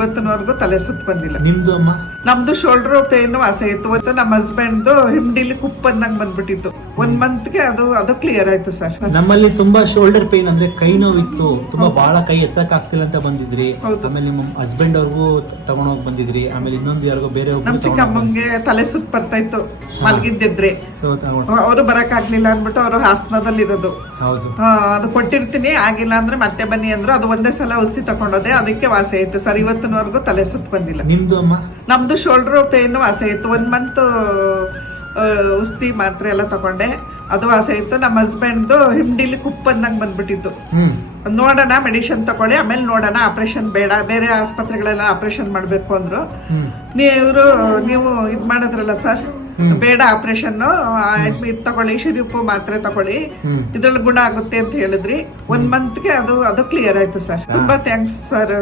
ಇವತ್ತಿನವರೆಗೂ ತಲೆ ಸುತ್ತ ಬಂದಿಲ್ಲ. ನಿಮ್ದು ಅಮ್ಮ? ನಮ್ದು ಶೋಲ್ಡರ್ ಪೇನ್ ವಾಸ ಇತ್ತು. ಮತ್ತೆ ನಮ್ಮ ಹಸ್ಬೆಂಡ್ದು ಹಿಂಡಿಲಿ ಕುಪ್ ಬಂದಂಗ್ ಬಂದ್ಬಿಟ್ಟಿತ್ತು. ಒಂದ್ ಮಂತ್ಗೆ ಅದು ಅದು ಕ್ಲಿಯರ್ ಆಯ್ತು ಸರ್ ನಮ್ಮಲ್ಲಿ ತುಂಬಾ ಶೋಲ್ಡರ್ ಪೇನ್ ಅಂದ್ರೆ ಕೈ ನೋವಿತ್ತು. ತುಂಬಾ ಬಹಳ ಕೈ ಎತ್ತಕ್ ಆಗ್ತಿಲ್ಲ ಅಂತ ಬಂದಿದ್ರಿ. ಆಮೇಲೆ ನಿಮ್ಮ ಹಸ್ಬೆಂಡ್ ಅವ್ರಿಗೂ ತಗೊಂಡೋಗಿ ಬಂದಿದ್ರಿ. ಆಮೇಲೆ ಇನ್ನೊಂದು ಯಾರಿಗೋ ಬೇರೆ ನಮ್ ಚಿಕ್ಕಮ್ಮಂಗೆ ತಲೆ ಸುತ್ತ ಬರ್ತಾ ಇತ್ತು. ಮಲಗಿದ್ದಿದ್ರೆ. ಅವರು ಬರಕ್ ಆಗ್ಲಿಲ್ಲ ಅಂದ್ಬಿಟ್ಟು ಅವರು ಹಾಸನದಲ್ಲಿ ಇರೋದು ಹೌದು ಅದು ಕೊಟ್ಟಿರ್ತೀನಿ ಆಗಿಲ್ಲ ಅಂದ್ರೆ ಮತ್ತೆ ಬನ್ನಿ ಅಂದ್ರು. ಅದು ಒಂದೇ ಸಲ ಉಸಿ ತಕೊಂಡೋದೆ ಅದಕ್ಕೆ ವಾಸಿ ಆಯ್ತು ಸರ್ ಇವತ್ತಿನವರೆಗೂ ತಲೆ ಸುತ್ತ ಬಂದಿಲ್ಲ. ನಿಮ್ದು ಅಮ್ಮ? ನಮ್ದು ಶೋಲ್ಡರ್ ಪೇನ್ ವಾಸಿ ಆಯ್ತು. ಒಂದ್ ಮಂತ್ ಔಷಧಿ ಮಾತ್ರೆ ಎಲ್ಲ ತಗೊಂಡೆ. ಅದು ವಾಸ ಇತ್ತು. ನಮ್ಮ ಹಸ್ಬೆಂಡ್ದು ಹಿಂಡಿಲಿ ಕುಪ್ ಬಂದಂಗ್ ಬಂದ್ಬಿಟ್ಟಿತ್ತು. ನೋಡೋಣ ಮೆಡಿಸಿನ್ ತಗೊಳ್ಳಿ. ಆಮೇಲೆ ನೋಡೋಣ ಆಪರೇಷನ್ ಬೇಡ. ಬೇರೆ ಆಸ್ಪತ್ರೆಗಳೆಲ್ಲ ಆಪರೇಷನ್ ಮಾಡ್ಬೇಕು ಅಂದ್ರು. ನೀವು ನೀವು ಇದ್ ಮಾಡಿದ್ರಲ್ಲ ಸರ್? ಬೇಡ ಆಪರೇಷನ್ ಇದು ತಗೊಳ್ಳಿ ಶಿರಿಪು ಮಾತ್ರೆ ತಗೊಳ್ಳಿ. ಇದ್ರಲ್ಲಿ ಗುಣ ಆಗುತ್ತೆ ಅಂತ ಹೇಳಿದ್ರಿ. ಒಂದ್ ಮಂತ್ಗೆ ಅದು ಅದು ಕ್ಲಿಯರ್ ಆಯ್ತು ಸರ್ ತುಂಬಾ ಥ್ಯಾಂಕ್ಸ್ ಸರ್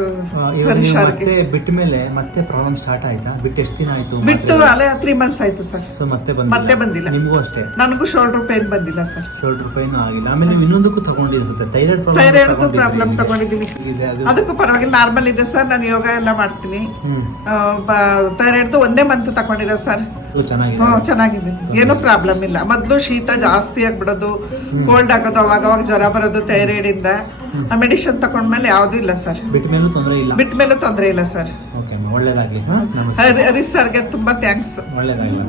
ಮತ್ತೆ ಬಿಟ್ಟ ಮೇಲೆ ಮತ್ತೆ ಪ್ರಾಬ್ಲಮ್ ಸ್ಟಾರ್ಟ್ ಆಯ್ತಾ? ಬಿಟ್ಟು ಎಷ್ಟು ದಿನ ಆಯ್ತು ಬಿಟ್ಟು ಅಲ್ಲೇ ತ್ರೀ ಮಂತ್ಸ್ ಆಯ್ತು ಸರ್ ಸೊ ಮತ್ತೆ ಮತ್ತೆ ಬಂದಿಲ್ಲ. ನಿಮಗೂ ಅಷ್ಟೇ? ನನಗೂ ಶೋಲ್ಡರ್ ಪೇನ್ ಬಂದಿಲ್ಲ ಸರ್ ಶೋಲ್ಡರ್ ಪೇನ್ ಆಗಿಲ್ಲ. ಆಮೇಲೆ ನೀವು ಇನ್ನೊಂದಕ್ಕೂ ತಗೊಂಡಿರುತ್ತೆ ಥೈರಾಯ್ಡ್ ಥೈರಾಯ್ಡ್ ಪ್ರಾಬ್ಲಮ್ ತಗೊಂಡಿದ್ದೀನಿ ಅದು ಅದಕ್ಕೂ ಪರವಾಗಿಲ್ಲ. ನಾರ್ಮಲ್ ಇದೆ ಸರ್ ನಾನು ಯೋಗ ಎಲ್ಲ ಮಾಡ್ತೀನಿ. ಥೈರಾಯ್ಡ್ ಒಂದೇ ಮಂತ್ ತಗೊಂಡಿರೋ ಸರ್ ಚೆನ್ನಾಗಿದೆ. ಹ್ಮ್ ಚೆನ್ನಾಗಿದೆ. ಏನೂ ಪ್ರಾಬ್ಲಮ್ ಇಲ್ಲ. ಮೊದಲು ಶೀತ ಜಾಸ್ತಿ ಆಗ್ಬಿಡೋದು ಕೋಲ್ಡ್ ಆಗೋದು ಅವಾಗ ಅವಾಗ ಜ್ವರ ಬರೋದು ಥೈರಾಯ್ಡ್ ಇಂದ. ಆ ಮೆಡಿಸಿನ್ ತಗೊಂಡ್ಮೇಲೆ ಯಾವ್ದು ಇಲ್ಲ ಸರ್ ಬಿಟ್ಟ ಮೇಲೂ ತೊಂದರೆ ಇಲ್ಲ. ಬಿಟ್ಟ ಮೇಲೆ ತೊಂದರೆ ಇಲ್ಲ ಸರ್ ಓಕೆ ಒಳ್ಳೇದಾಗ್ಲಿ ಹರಿ ಸರ್ಗೆ ತುಂಬಾ ಥ್ಯಾಂಕ್ಸ್ ಒಳ್ಳೇದಾಗ್ಲಿ.